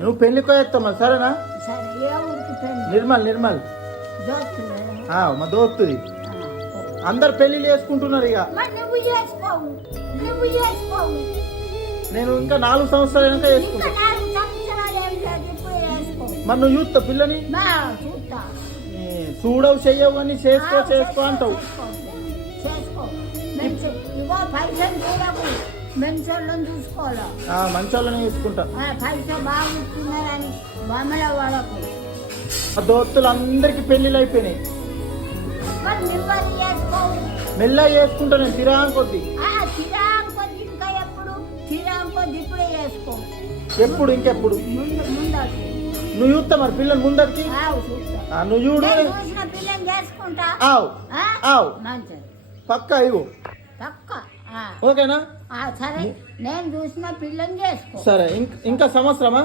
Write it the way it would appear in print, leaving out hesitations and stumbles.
నువ్వు పెళ్లికో ఎత్తామా సరేనా? సరే ఏ ఊరికి పెళ్ళి? నిర్మల్ దోస్తులు మా దోస్తుది. అందరు పెళ్లిళ్ళు చేసుకుంటున్నారు ఇక. మరి నువ్వు చేసుకోవు, నువ్వు చేసుకోవు. నేను ఇంకా 4 సంవత్సరాలు వెనక ఇంకా చేసుకుంటా. 4 సంవత్సరాలు ఏం లేదు, ఇప్పుడు చేసుకోవు. మరి నువ్వు చూస్తా పిల్లని మా చూస్తా. చూడవు చెయ్యవు అని చేసుకో చేసుకో అంటావు. చేసుకో. ఇగో పైసలు చూడకు, మెన్సోళ్ళని చూసుకోవాలా. మంచోళ్ళని చూసుకుంటా. పైసలు బాగుంటున్నారని బొమ్మల వాళ్ళకు. ఆ దోస్తులు అందరికి పెళ్లిళ్ళు అయిపోయినాయి. మరి నువ్వు అది చేసుకోవు. మెల్లగా చేసుకుంటా నేను తిరాని కొద్ది. తిరాంకొద్ది ఇంకా ఎప్పుడు? తిరాంకొద్ది ఇప్పుడే చేసుకో. ఎప్పుడు ఇంకెప్పుడు? ముందరికి నువ్వు చూస్తా మరి పిల్లని ముందరికి. చూస్తా. నువ్వు చూడు. చూసిన పిల్లని చేసుకుంటా. ఆవు మంచిది. పక్క ఇవ్వు. పక్క. ఓకేనా? సరే నేను చూసిన పిల్లని చేసుకో. సరే ఇంకా సంవత్సరమా?